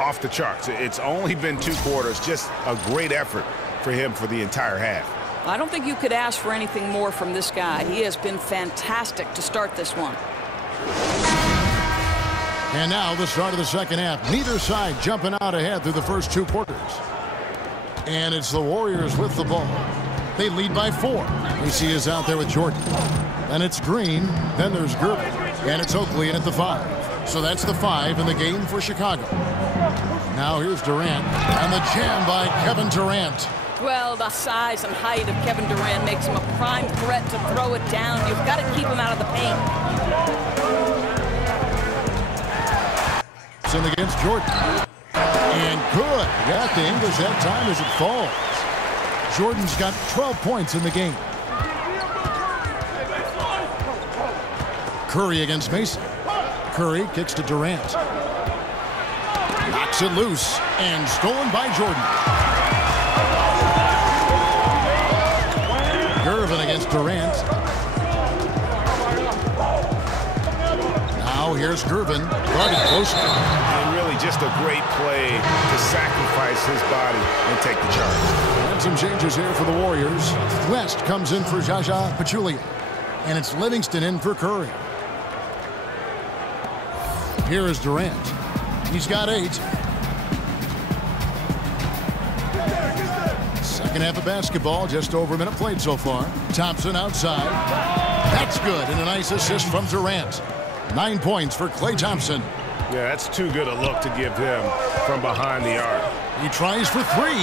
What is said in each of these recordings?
off the charts. It's only been 2 quarters. Just a great effort for him for the entire half. I don't think you could ask for anything more from this guy. He has been fantastic to start this one. And now the start of the second half. Neither side jumping out ahead through the first 2 quarters. And it's the Warriors with the ball. They lead by 4. AC is out there with Jordan. And it's Green. Then there's Gervin. And it's Oakley in at the 5. So that's the 5 in the game for Chicago. Now here's Durant. And the jam by Kevin Durant. Well, the size and height of Kevin Durant makes him a prime threat to throw it down. You've got to keep him out of the paint. In against Jordan. And good. Got the English that time as it falls. Jordan's got 12 points in the game. Curry against Mason. Curry kicks to Durant. Knocks it loose and stolen by Jordan. Gervin against Durant. Now here's Gervin. Guarded closely. And really just a great play to sacrifice his body and take the charge. And some changes here for the Warriors. West comes in for Jaja Pachulia. And it's Livingston in for Curry. Here is Durant. He's got 8. Second half of basketball, just over a minute played so far. Thompson outside. That's good, and a nice assist from Durant. 9 points for Klay Thompson. Yeah, that's too good a look to give him from behind the arc. He tries for 3.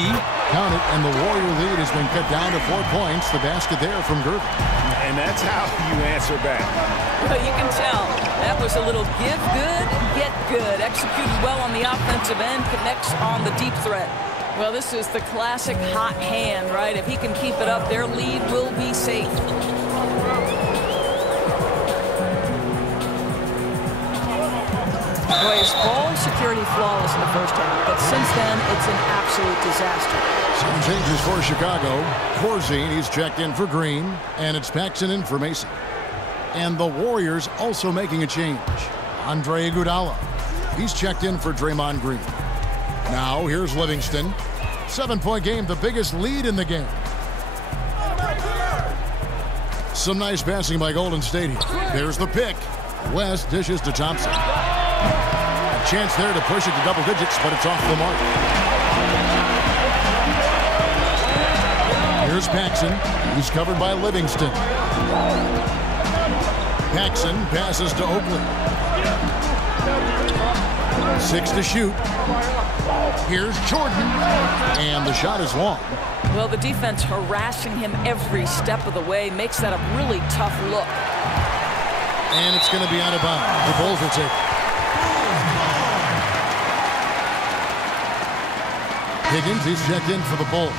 Count it, and the Warrior lead has been cut down to 4 points. The basket there from Gervin. And that's how you answer back. Well, you can tell. That was a little give good, get good. Executed well on the offensive end, connects on the deep threat. Well, this is the classic hot hand, right? If he can keep it up, their lead will be safe. Boy, his ball security flawless in the first half, but since then, it's an absolute disaster. Some changes for Chicago. Corzine, he's checked in for Green, and it's Paxson in for Mason. And the Warriors also making a change. Andre Iguodala. He's checked in for Draymond Green. Now here's Livingston. 7-point game, the biggest lead in the game. Some nice passing by Golden State here. There's the pick. West dishes to Thompson. A chance there to push it to double digits, but it's off the mark. Here's Paxson. He's covered by Livingston. Paxson passes to Oakley. 6 to shoot. Here's Jordan. And the shot is long. Well, the defense harassing him every step of the way makes that a really tough look. And it's going to be out of bounds. The Bulls will take it. Higgins, he's checked in for the Bulls.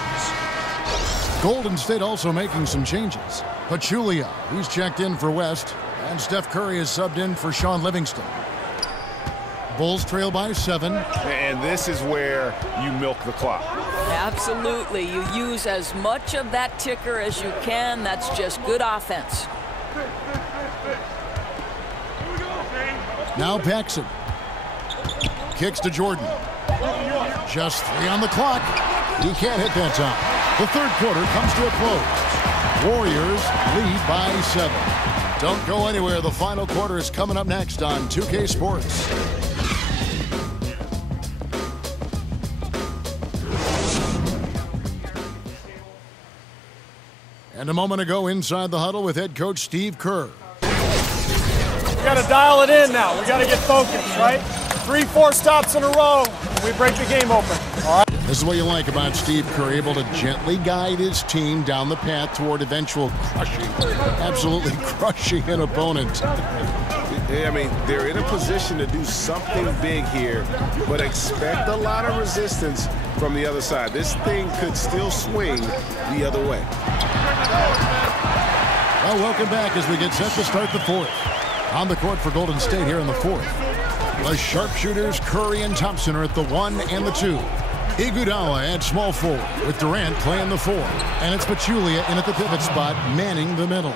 Golden State also making some changes. Pachulia, he's checked in for West. And Steph Curry is subbed in for Sean Livingston. Bulls trail by 7. And this is where you milk the clock. Absolutely. You use as much of that ticker as you can. That's just good offense. Now Paxson. Kicks to Jordan. Just 3 on the clock. He can't hit that time. The third quarter comes to a close. Warriors lead by 7. Don't go anywhere. The final quarter is coming up next on 2K Sports. And a moment ago inside the huddle with head coach Steve Kerr. We got to dial it in now. We got to get focused, right? 3-4 stops in a row, and we break the game open. All right. This is what you like about Steve Kerr, able to gently guide his team down the path toward eventual crushing, absolutely crushing an opponent. I mean, they're in a position to do something big here, but expect a lot of resistance from the other side. This thing could still swing the other way. Well, welcome back as we get set to start the fourth. On the court for Golden State here in the fourth. The sharpshooters Curry and Thompson are at the 1 and the 2. Iguodala at small forward with Durant playing the 4. And it's Pachulia in at the pivot spot, manning the middle.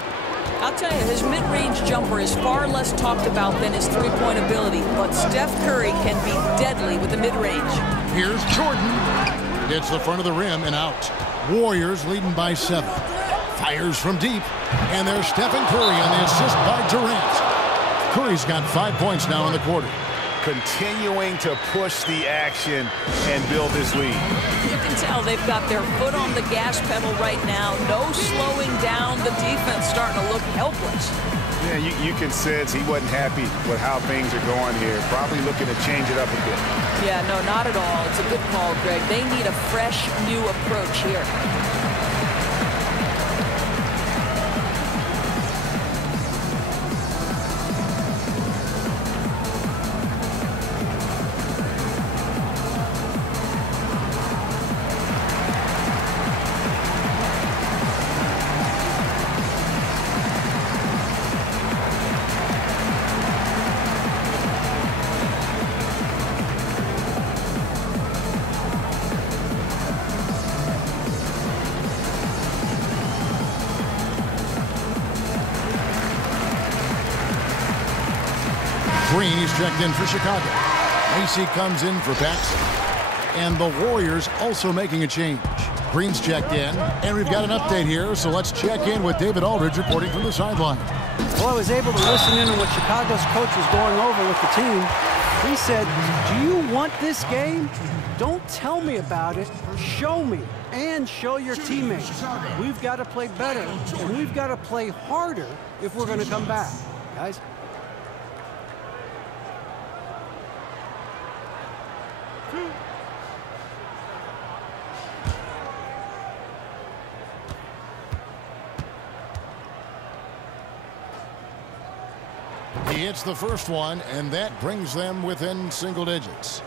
I'll tell you, his mid-range jumper is far less talked about than his three-point ability, but Steph Curry can be deadly with the mid-range. Here's Jordan. Hits the front of the rim and out. Warriors leading by 7. Fires from deep, and there's Stephen Curry on the assist by Durant. Curry's got 5 points now in the quarter. Continuing to push the action and build this lead. You can tell they've got their foot on the gas pedal right now. No slowing down. The defense starting to look helpless. Yeah, you can sense he wasn't happy with how things are going here. Probably looking to change it up a bit. Yeah, no, not at all. It's a good call, Greg. They need a fresh, new approach here. Green, he's checked in for Chicago. Macy comes in for Paxson. And the Warriors also making a change. Green's checked in, and we've got an update here, so let's check in with David Aldridge reporting from the sideline. Well, I was able to listen in on what Chicago's coach was going over with the team. He said, do you want this game? Don't tell me about it. Show me and show your teammates. We've got to play better, and we've got to play harder if we're going to come back. Guys? He hits the first one, and that brings them within single digits.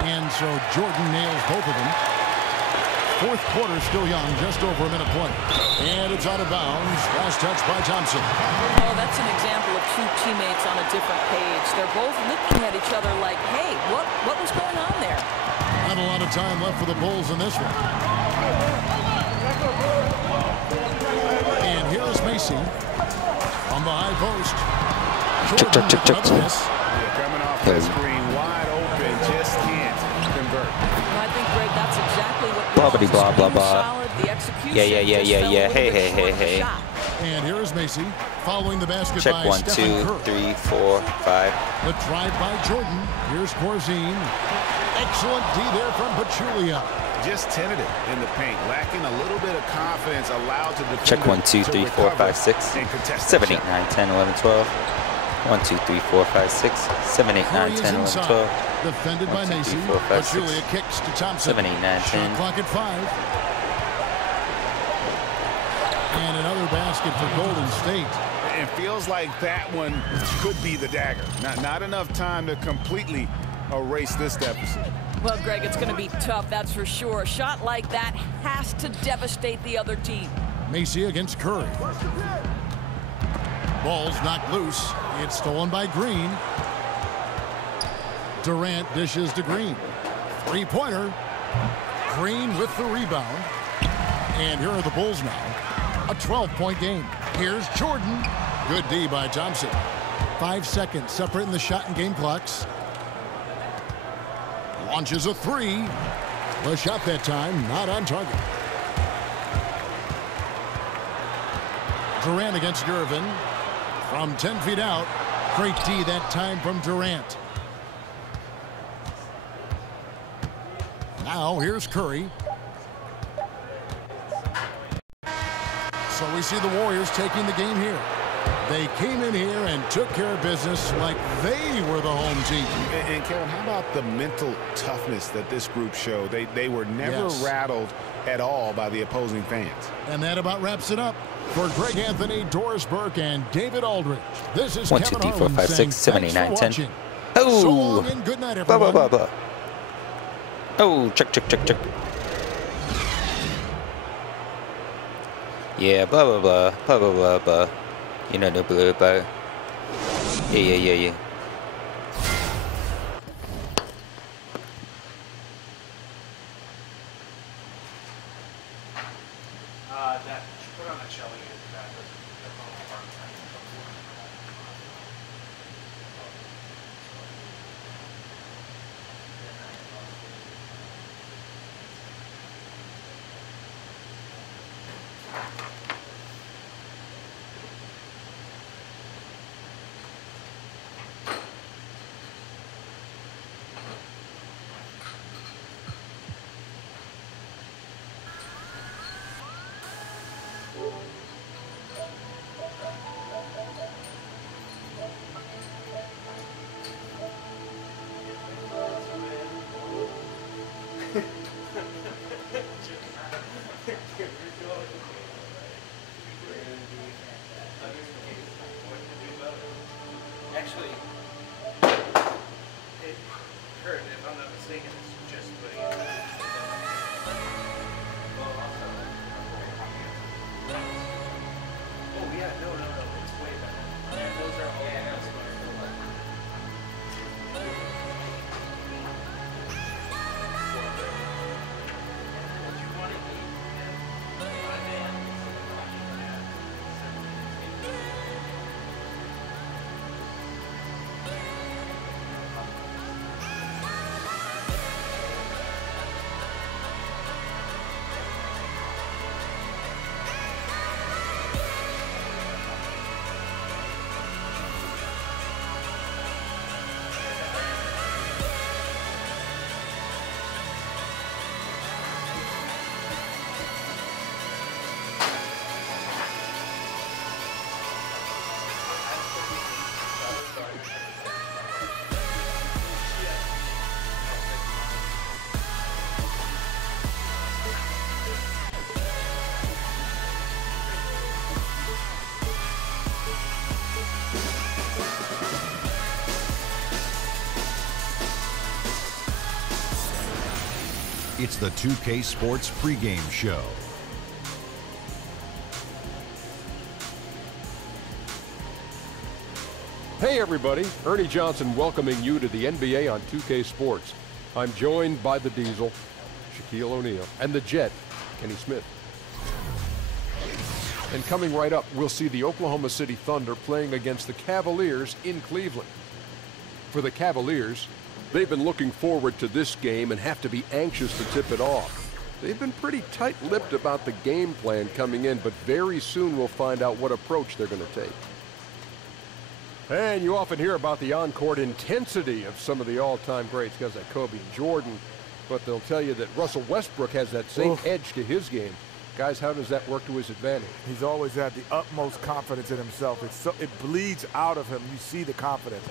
And so Jordan nails both of them. Fourth quarter still young, just over a minute play. And it's out of bounds. Last touch by Thompson. Oh, that's an example of two teammates on a different page. They're both looking at each other like, hey, what was going on there? Not a lot of time left for the Bulls in this one. And here is Macy on the high post. Jordan check. Yeah, coming off the screen, wide open, just can't convert. I think, Greg, that's exactly what Blah, blah, blah. solid. The execution Yeah. Hey. And here is Macy following the basket Check by 1, Stephen 2, Curry. 3, 4, 5. The drive by Jordan. Here's Corzine. Excellent D there from Pachulia. Just tentative in the paint, lacking a little bit of confidence, allowed to defend. Check 1, 2, 3, 4, 5, 6, 7, 8, 9, 10, 11, 12. 1, 2, 3, 4, 5, 6, 7, 8, 9, 10, 11, 12. Defended by 1, 2, Macy. 3, 4, 5, 6, Pachulia kicks to Thompson. 7, 8, 9, 10. Shot clock at 5. And another basket for Golden State. It feels like that one could be the dagger. Not enough time to completely erase this deficit. Well, Greg, it's going to be tough, that's for sure. A shot like that has to devastate the other team. Macy against Curry. Ball's knocked loose. It's stolen by Green. Durant dishes to Green. Three-pointer. Green with the rebound. And here are the Bulls now. A 12-point game. Here's Jordan. Good D by Thompson. 5 seconds separating the shot and game clocks. Launches a three. The shot that time not on target. Durant against Gervin. From 10 feet out. Great D that time from Durant. Now here's Curry. So we see the Warriors taking the game here. They came in here and took care of business like they were the home team. And Kevin, how about the mental toughness that this group showed? They were never rattled at all by the opposing fans. And that about wraps it up. For Greg Anthony, Doris Burke, and David Aldridge, this is 1, 2, Kevin 3, 4, 5, 6, 7, 8, 9, 10. Oh! So Oh! long and good night, everyone. Blah. Oh, check. Yeah, blah, blah, blah, blah, blah, blah, blah. You know the blah, blah. Yeah. Put on that Shelly. Actually, it hurt, if I'm not mistaken, it's just putting it back. Oh, yeah, no, it's way better. And those are all what you want to eat, my man. It's the 2K Sports pregame show. Hey everybody, Ernie Johnson welcoming you to the NBA on 2K Sports. I'm joined by the Diesel, Shaquille O'Neal, and the Jet, Kenny Smith. And coming right up, we'll see the Oklahoma City Thunder playing against the Cavaliers in Cleveland. For the Cavaliers, they've been looking forward to this game and have to be anxious to tip it off. They've been pretty tight-lipped about the game plan coming in, but very soon we'll find out what approach they're going to take. And you often hear about the on-court intensity of some of the all-time greats, guys like Kobe and Jordan, but they'll tell you that Russell Westbrook has that same edge to his game. Guys, how does that work to his advantage? He's always had the utmost confidence in himself. It bleeds out of him. You see the confidence.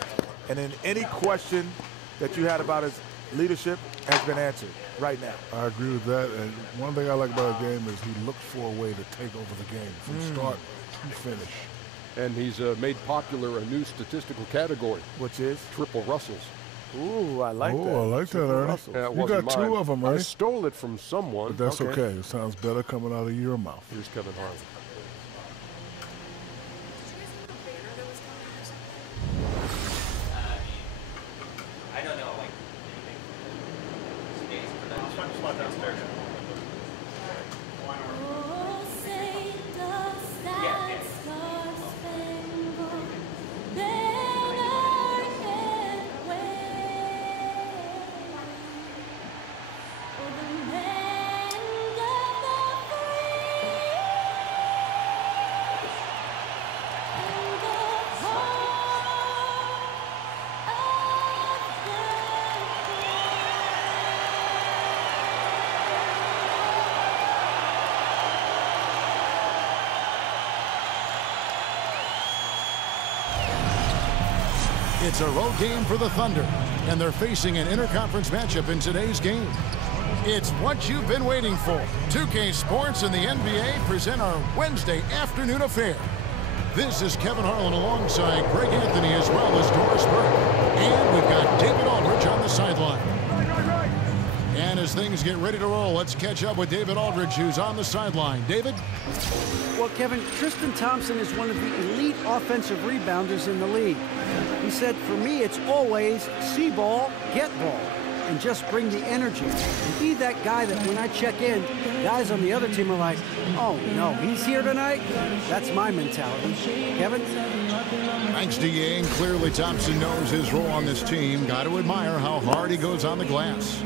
And in any question that you had about his leadership has been answered right now. I agree with that. And one thing I like about his game is he looks for a way to take over the game from start to finish. And he's made popular a new statistical category. Which is? Triple Russells. Ooh, I like that. Oh, I like that, Ernie. You got two of them, right? I stole it from someone. But that's okay. It sounds better coming out of your mouth. Here's Kevin Harlan. I don't know, like, anything for that. I'll spot downstairs. It's a road game for the Thunder, and they're facing an interconference matchup in today's game. It's what you've been waiting for. 2K Sports and the NBA present our Wednesday afternoon affair. This is Kevin Harlan alongside Greg Anthony as well as Doris Burke. And we've got David Aldridge on the sideline. And as as things get ready to roll, let's catch up with David Aldridge, who's on the sideline. David? Well, Kevin, Tristan Thompson is one of the elite offensive rebounders in the league. He said, for me, it's always see ball, get ball, and just bring the energy. And be that guy that when I check in, guys on the other team are like, oh, no, he's here tonight? That's my mentality. Kevin? Thanks to Yang. Clearly, Thompson knows his role on this team. Got to admire how hard he goes on the glass.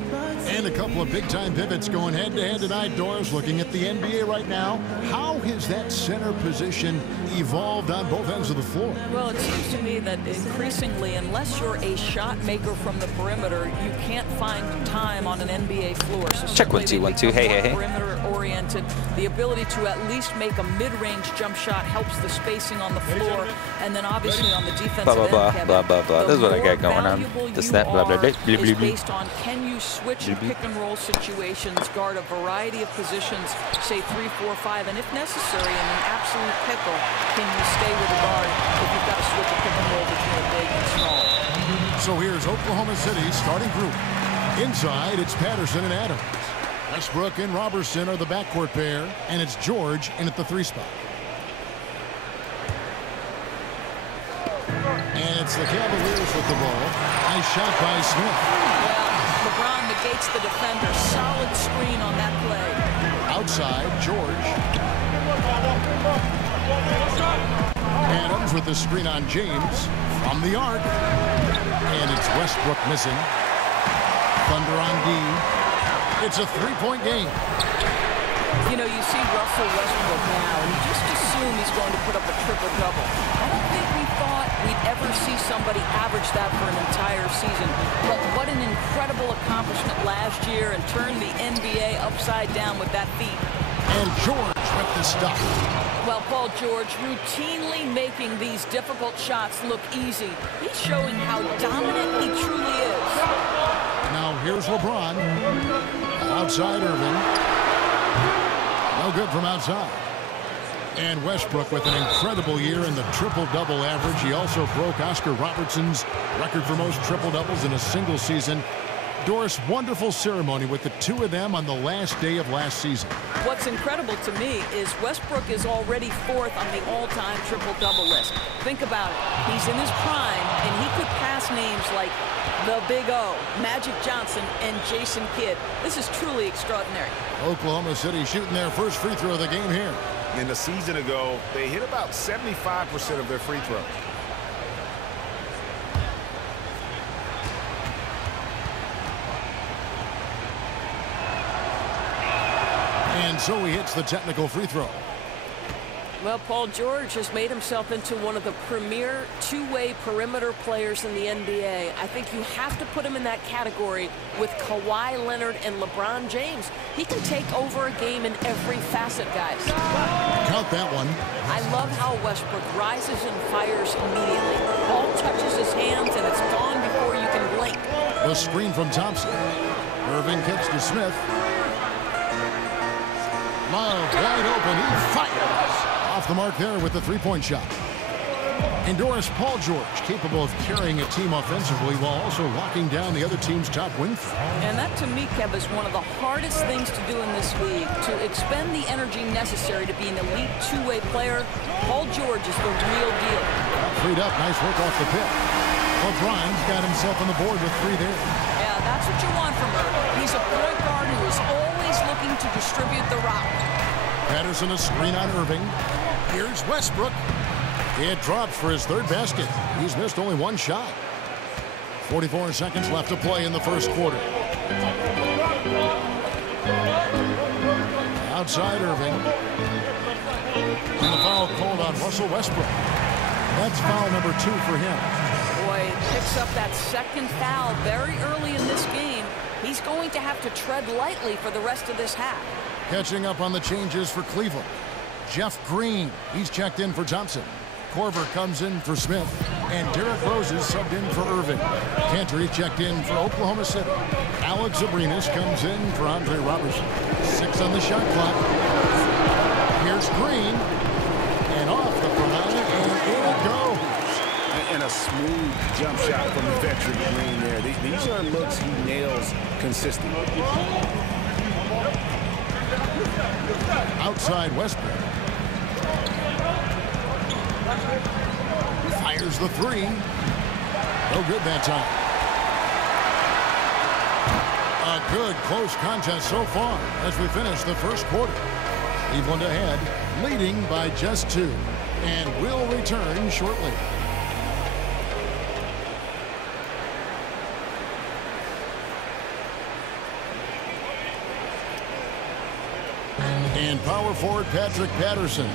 And a couple of big-time pivots going head-to-head tonight. Doris, looking at the NBA right now, how has that center position evolved on both ends of the floor? Well, it seems to me that increasingly, unless you're a shot maker from the perimeter, you can't find time on an NBA floor. So check 1 2 1 2. Hey. Perimeter-oriented. The ability to at least make a mid-range jump shot helps the spacing on the floor, and then obviously on the defensive blah, blah, end, blah, blah, blah. This is what I got going on. This, that, blah, blah, blah, blah, blah, is blah. based on can you switch in pick-and-roll situations, guard a variety of positions, say 3, 4, 5, and if necessary, in an absolute pickle, can you stay with the guard if you've got to switch a pick-and-roll between big and small. So here's Oklahoma City's starting group. Inside, it's Patterson and Adams. Westbrook and Robertson are the backcourt pair, and it's George in at the 3 spot. And it's the Cavaliers with the ball. Nice shot by Smith. Well, LeBron negates the defender. Solid screen on that play. Outside, George. Adams with the screen on James. From the arc. And it's Westbrook missing. Thunder on D. It's a 3-point game. You know, you see Russell Westbrook now, and you just assume he's going to put up a triple-double. I don't think we thought we'd ever see somebody average that for an entire season. But what an incredible accomplishment last year, and turned the NBA upside down with that feat. And George with the stop. Well, Paul George routinely making these difficult shots look easy. He's showing how dominant he truly is. Now here's LeBron. Outside Irving. No good from outside. And Westbrook with an incredible year in the triple-double average. He also broke Oscar Robertson's record for most triple-doubles in a single season. Doris, wonderful ceremony with the two of them on the last day of last season. What's incredible to me is Westbrook is already 4th on the all-time triple-double list. Think about it. He's in his prime, and he could pass names like the Big O, Magic Johnson, and Jason Kidd. This is truly extraordinary. Oklahoma City shooting their first free throw of the game here. In the season ago, they hit about 75% of their free throws. And so he hits the technical free throw. Well, Paul George has made himself into one of the premier two-way perimeter players in the NBA. I think you have to put him in that category with Kawhi Leonard and LeBron James. He can take over a game in every facet, guys. Count that one. I love how Westbrook rises and fires immediately. Ball touches his hands, and it's gone before you can blink. The screen from Thompson. Irving kicks to Smith. Love wide open. He fires. Off the mark there with the three-point shot. And Doris, Paul George capable of carrying a team offensively while also locking down the other team's top wing threat. And that, to me, Kev, is one of the hardest things to do in this league. To expend the energy necessary to be an elite two-way player, Paul George is the real deal. Freed up. Nice work off the pick. LeBron's got himself on the board with 3 there. Yeah, that's what you want from her. He's a point guard who is always looking to distribute the rock. Patterson a screen on Irving. Here's Westbrook. It drops for his 3rd basket. He's missed only 1 shot. 44 seconds left to play in the first quarter. Outside Irving. And the foul called on Russell Westbrook. That's foul number 2 for him. Boy, picks up that 2nd foul very early in this game. He's going to have to tread lightly for the rest of this half. Catching up on the changes for Cleveland. Jeff Green, he's checked in for Thompson. Corver comes in for Smith. And Derrick Rose is subbed in for Irving. Cantor checked in for Oklahoma City. Alex Abrinas comes in for Andre Robertson. 6 on the shot clock. Here's Green. And off the front, and in it goes. And a smooth jump shot from the veteran Green there. These certain looks he nails consistently. Outside Westbrook. Fires the three. No good that time. A good close contest so far as we finish the first quarter. Cleveland ahead, leading by just 2, and will return shortly. And power forward Patrick Patterson,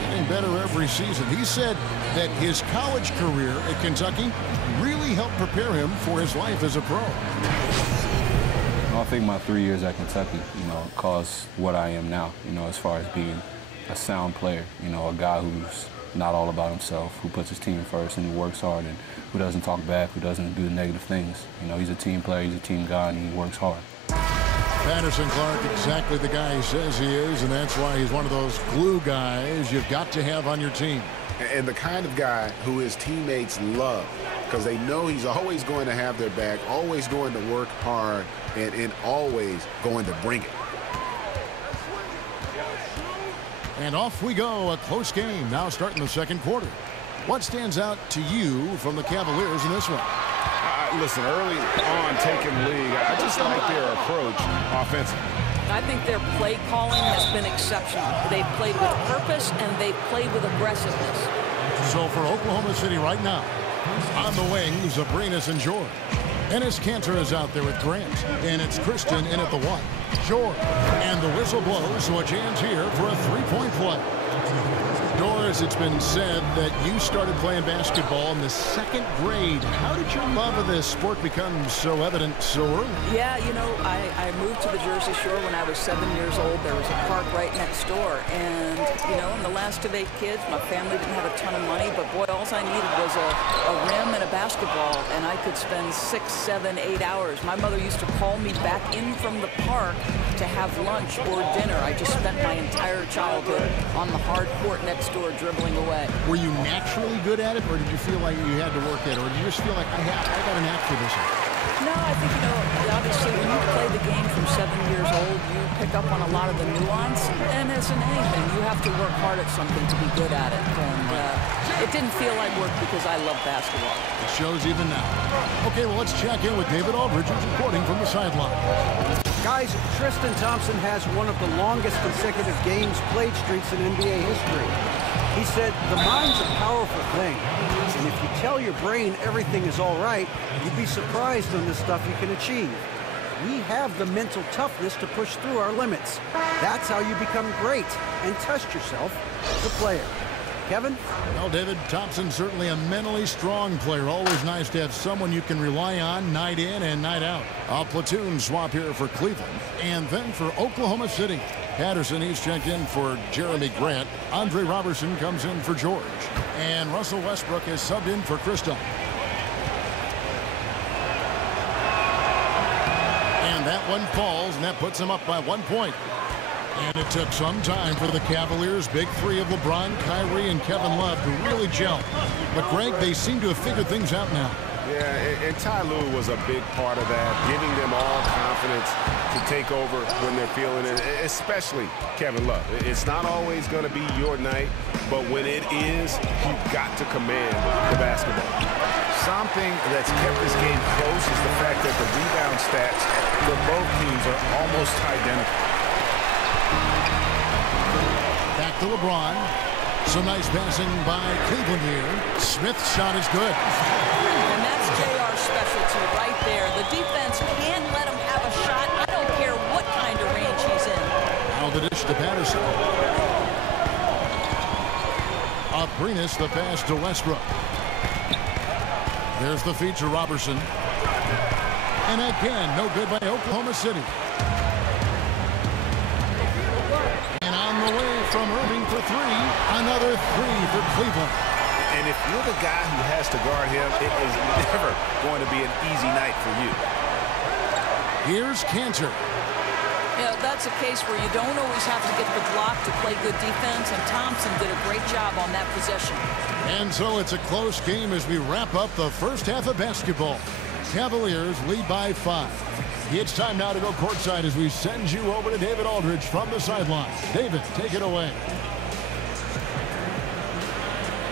getting better every season. He said that his college career at Kentucky really helped prepare him for his life as a pro. I think my 3 years at Kentucky, caused what I am now, as far as being a sound player, a guy who's not all about himself, who puts his team first and who works hard and who doesn't talk back, who doesn't do negative things. He's a team player, he's a team guy, and he works hard. Patterson Clark, exactly the guy he says he is, and that's why he's one of those glue guys you've got to have on your team. And the kind of guy who his teammates love, because they know he's always going to have their back, always going to work hard, and always going to bring it. And off we go, a close game now starting the second quarter. What stands out to you from the Cavaliers in this one? Listen, early on taking the lead, I just like their approach offensively. I think their play calling has been exceptional. They've played with purpose, and they've played with aggressiveness. So for Oklahoma City right now, on the wings, Abrinas and George. Ennis Cantor is out there with Grant, and it's Kristen in at the 1. George, and the whistle blows, so a chance here for a three-point play. Doris, it's been said that you started playing basketball in the 2nd grade. How did your love of this sport become so evident so early? Yeah, I moved to the Jersey Shore when I was 7 years old. There was a park right next door. And, I'm the last of 8 kids. My family didn't have a ton of money, but boy, all I needed was a rim and a basketball, and I could spend 6, 7, 8 hours. My mother used to call me back in from the park to have lunch or dinner. I just spent my entire childhood on the hard court next door dribbling away. Were you naturally good at it, or did you feel like you had to work at it, or did you just feel like I got a knack for this? No, I think, obviously when you play the game from 7 years old, you pick up on a lot of the nuance, and as in anything, you have to work hard at something to be good at it. And it didn't feel like work because I love basketball. It shows even now. Okay, well, let's check in with David Aldridge, who's reporting from the sideline. Guys, Tristan Thompson has one of the longest consecutive games played streaks in NBA history. He said, the mind's a powerful thing, and if you tell your brain everything is all right, you'd be surprised on the stuff you can achieve. We have the mental toughness to push through our limits. That's how you become great and test yourself as a player. Kevin? Well, David, Thompson's certainly a mentally strong player. Always nice to have someone you can rely on night in and night out. A platoon swap here for Cleveland. And then for Oklahoma City. Patterson, he's checked in for Jeremy Grant. Andre Robertson comes in for George. And Russell Westbrook is subbed in for Kristoff. And that one falls, and that puts him up by 1 point. And it took some time for the Cavaliers' big 3 of LeBron, Kyrie, and Kevin Love to really gel. But, Greg, they seem to have figured things out now. Yeah, and Ty Lue was a big part of that, giving them all confidence to take over when they're feeling it, especially Kevin Love. It's not always going to be your night, but when it is, you've got to command the basketball. Something that's kept this game close is the fact that the rebound stats for both teams are almost identical. Back to LeBron. Some nice passing by Cleveland here. Smith's shot is good. And that's JR's specialty right there. The defense can't let him have a shot. I don't care what kind of range he's in. Now the dish to Patterson. Abrinas the pass to Westbrook. There's the feed to Robertson. And again, no good by Oklahoma City. And on the way from Irving for 3. Another 3 for Cleveland. And if you're the guy who has to guard him, it is never going to be an easy night for you. Here's Cantor. Yeah, that's a case where you don't always have to get the block to play good defense, and Thompson did a great job on that possession. And so it's a close game as we wrap up the first half of basketball. Cavaliers lead by 5. It's time now to go courtside as we send you over to David Aldridge from the sideline. David, take it away.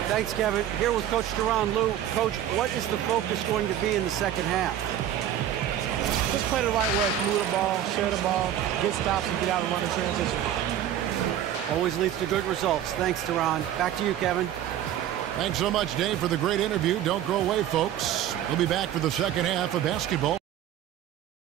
Thanks, Kevin. Here with Coach Duran. Lou, Coach, what is the focus going to be in the second half? Just play the right way, move the ball, share the ball, get stops, and get out and run the transition. Always leads to good results. Thanks, Duran. Back to you, Kevin. Thanks so much, Dave, for the great interview. Don't go away, folks. We'll be back for the second half of basketball.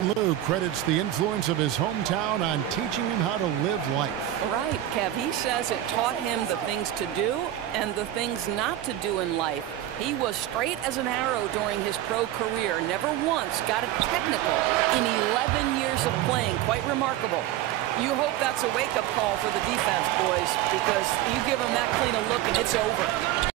Lou credits the influence of his hometown on teaching him how to live life. Right, Kev. He says it taught him the things to do and the things not to do in life. He was straight as an arrow during his pro career. Never once got a technical in 11 years of playing. Quite remarkable. You hope that's a wake-up call for the defense, boys, because you give them that clean a look and it's over.